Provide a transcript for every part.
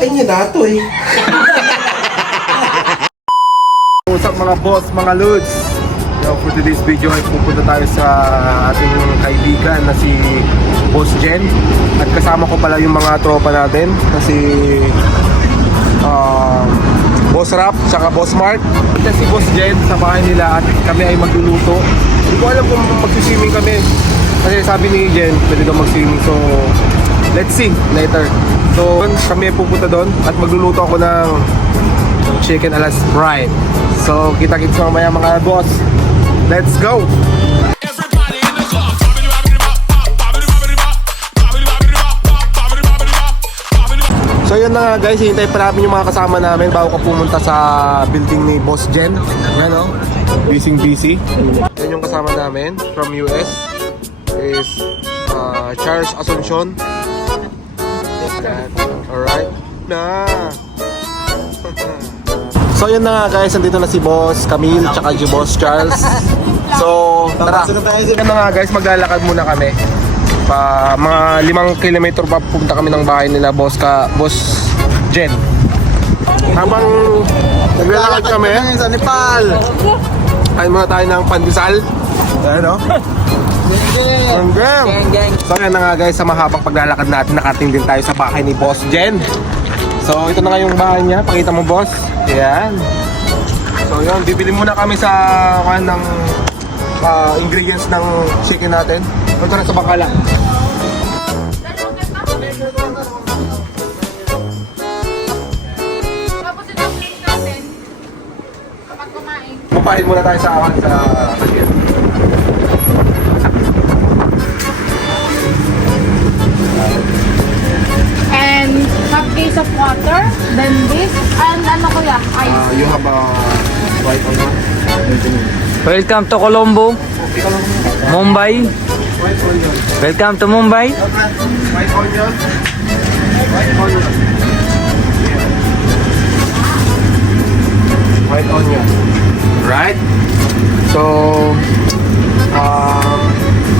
Ay, niya na ito eh. What's up mga boss, mga lods? For today's video ay pupunta tayo sa ating kaibigan na si Boss Jen. At kasama ko pala yung mga tropa natin na si Boss Rap tsaka Boss Mark. At si Boss Jen sa bahay nila at kami ay magluluto. Hindi ko alam kung magsiswimming kami kasi sabi ni Jen pwede daw mag-swimming, so let's see later. So kami ay pupunta doon at magluluto ako ng chicken alas fried. So kita-kits mamaya mga boss. Let's go! So yun na nga guys, hintay pa namin yung mga kasama namin bago ka pumunta sa building ni Boss Jen. Yan o, busy. Yan yung kasama namin from US is Charles Asuncion. Alright na. So yun na nga guys, nandito na si Boss Camille tsaka si Boss Charles. So tara, yun na nga guys, maglalakad muna kami pa mga 5 kilometro pa pupunta kami ng bahay nila Boss Jen. Habang naglalakad kami Sa Nepal. kain muna tayo ng pandesal. Ayan o. So yan na nga guys, sa mahabang paglalakad natin nakating din tayo sa bahay ni Boss Jen. So ito na nga yung bahay niya, pakita mo boss. Ayan. So yun, bibili muna kami sa ng ingredients ng chicken natin. Ito na sa bangkala. Tapos ito ang cake natin kapag kumain. Pupahin muna tayo sa chicken. And half case of water, then this, and ano kuya, ice. You have a white onion. Welcome to Colombo, Mumbai. White onion. Welcome to Mumbai. White onion. White onion. White onion. Right? So,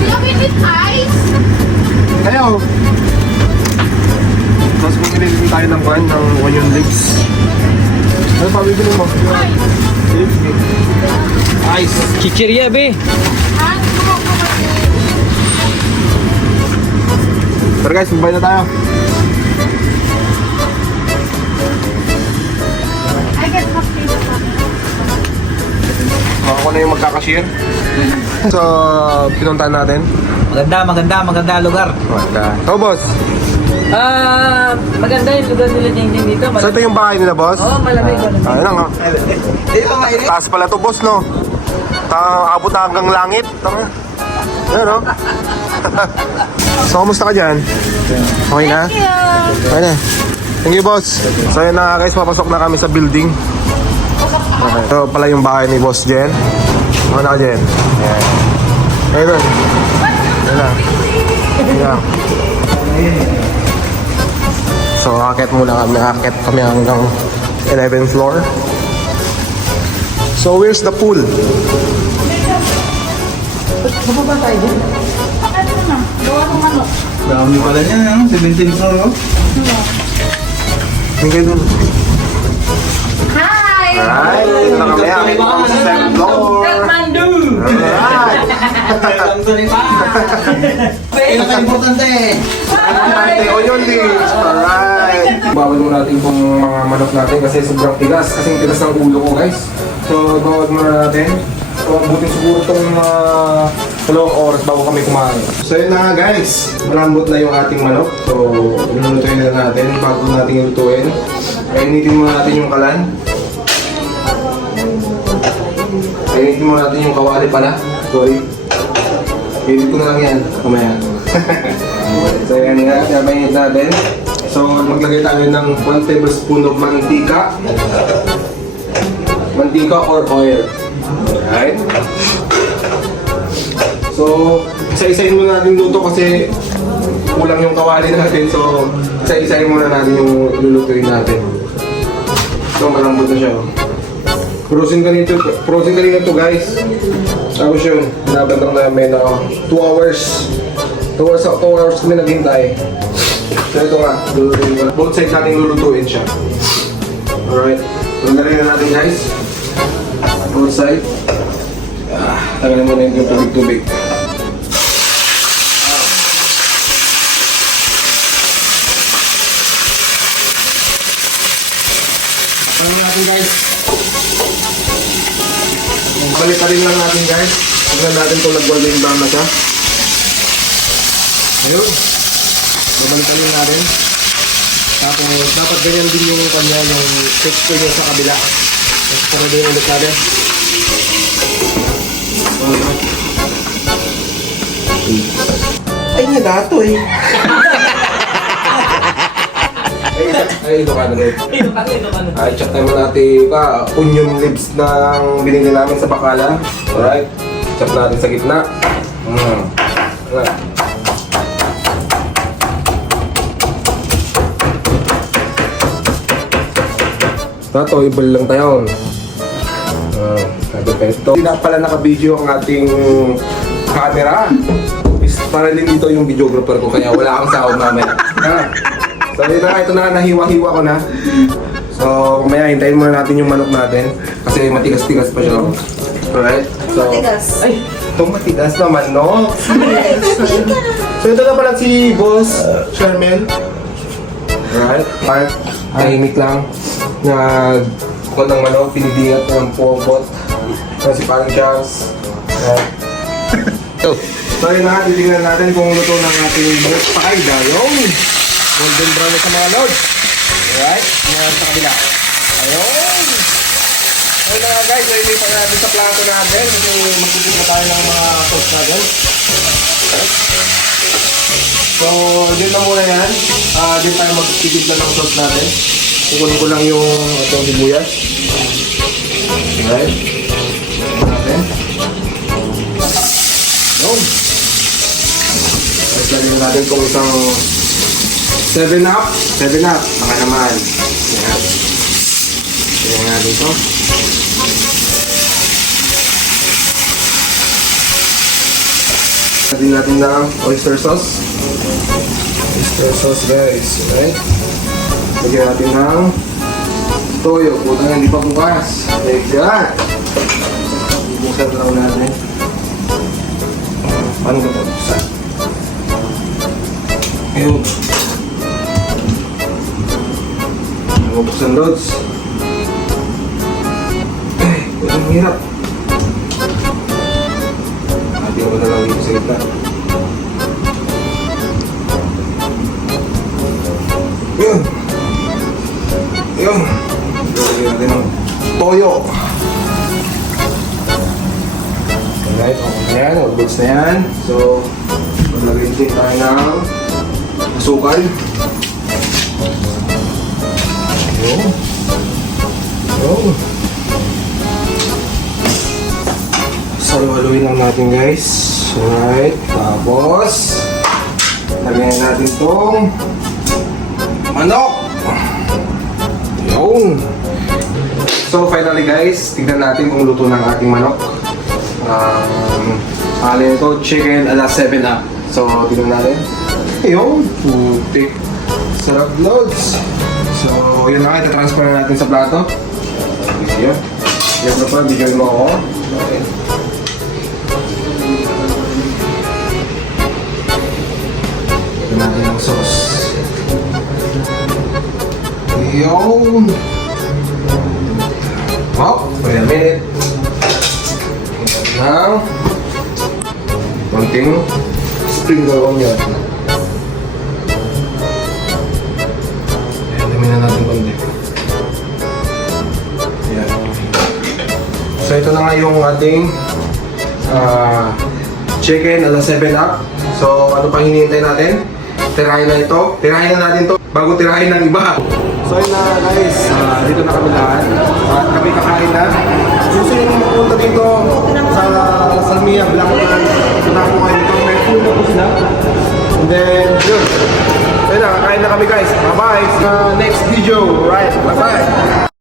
Do you need ice? ayaw. Tapos bumili din tayo ng onion leaves. Ano pa bibili mo? Leaves. Ice. Chichirya be. Ah, Pero guys, magbayad na tayo. I get half case of water. Ako na yung magkakashare. So, pinuntahan natin. Maganda lugar. Maganda. So, boss. Maganda yung lugar nila dito. So, ito yung bahay nila, boss? Oo, malamig. Ayun na nga. Taas pala to, boss, no? Abot na hanggang langit. Tama. Ayun, no? So, kamusta ka dyan? Okay na? Thank you. Okay na. Thank you, boss. So, yun na guys, papasok na kami sa building. Okay. Ito pala yung bahay ni Boss Jen. Ano ka, Jen? Ayan. Ayun. Ayun na. Ayan. So, akit muna kami. Akit kami hanggang 11th floor. So, where's the pool? Ano na? Gawa ng manok. Dami pala niya, 17 floor. Tingnan doon. Hi! Alright, ito na kami. Akit mo kami sa 7th floor. Alright. Pinaka-importante. Alright, onion leaves. Alright. Bawal muna natin itong mga manok natin kasi sobrang tigas. Kasing tigas ng ulo ko, guys. So, bawal muna natin. So, buti siguro itong dalawang oras bago kami kumain. So, yun na nga, guys. Malambot na yung ating manok. So, ilulutuin na natin bago natin ilutuin. Painitin muna natin yung kalan. Painitin muna natin yung kawali pala. Sorry. Edit ko na lang yan. Kamaya. So, yan nga. Painit natin. So, maglagay tayo ng 1 tablespoon of mantika. Mantika or oil. Alright. So, isa-isahin muna natin luto kasi kulang yung kawali natin. So, isa-isahin muna natin yung lulutuin natin. So, malambot na siya. Frozen kanina to guys. Tapos yun, nabantang namin na 2 hours. 2 hours kami naghintay. So ito nga, lulutuin ko na. Both side natin lulutuin siya. Alright. Tanggalin na natin guys. Both side. Tanggalin mo na yung tubig-tubig. Tanggalin natin guys. Balik-balik lang natin guys. Tignan natin kung nag-golden brown na siya. Ayun. Babalikan natin. Tapos dapat ganyan din yung kanya, yung texture niya sa kabila. Tapos para din ulit natin. Ay, niya dato eh. Ay, ito ka na rin. Ay, check naman natin ka. Onion leaves ng binili namin sa Bacala. Alright. Check natin sa gitna. Alright. Tato, ibal lang tayo. Ito. Hindi na pala naka-video ang ating camera. Is para din dito yung videographer ko, kaya wala akong sahod mamaya. So yun na nga, ito na, nahiwa-hiwa ko na. So kumaya hintayin muna natin yung manok natin. Kasi matigas-tigas pa siya. Alright? So, Matigas. Ay! Itong matigas na manok. So ito na pala si Boss Shermel. Alright? Park. Tahimik lang. Nag-kod ng manok, pinidiyat ng puwabot. So si Parang Charles. So yun na, titignan natin kung luto ng ating manok paida. Yung golden brown na sa mga lods. Alright? Ngayon sa kabila. Ayun! Ayun na nga guys, nililipat natin sa plato natin kasi magtitip na tayo ng mga sauce natin. So, yun na muna yan. Din tayo magtitip na ng sauce natin. Kukunin ko lang yung itong sibuyas. Alright? Natin. Yun. Tapos lagyan natin itong isang 7-up. 7-up. Baka naman. Yan. Lagyan natin ito. Lagyan natin ng oyster sauce. Oyster sauce guys. Alright. Lagyan natin ng toyo. Putang hindi pa bukas. Like that. Buksan lang natin. Paano ba ito? Buksan. Ayun. Buksan loads. Eh, ang hirap. Hati ako na lang dito sa gitna. Yun. Yun. Lagyan natin ng toyo. Alright, okay na yan. All goods na yan. So, maglagay din tayo ng asukal. Yun. Yun. Saluhaluin lang natin guys. Alright. Tapos, lagyan natin itong manok. Yun. So finally guys, tignan natin kung luto ng ating manok. Alin ito, chicken ala 7-up. So tignan natin. Yun. Putik. Sarap loads. So yun na, ita-transfer na natin sa plato. Yun. Yan na pa, bigyan mo ako. Okay. Tignan natin ang sauce. Yun. Oh, wait a minute. Now, konting sprinkle onion. Ayan, dami na natin konti. Ayan. So ito na nga yung ating chicken ala 7-up. So ano pang hinihintay natin? Tirahin na ito. Tirahin na natin to bago tirahin ng iba. So yun na guys, dito na kami lahat. At kami kakain na. Gusto nyo mapunta dito sa Salmia, Blancan. Punta ko kayo dito. May food na po sila. And then, yun. So yun na, kakain na kami guys. Bye-bye. Sa next video. Right, bye-bye.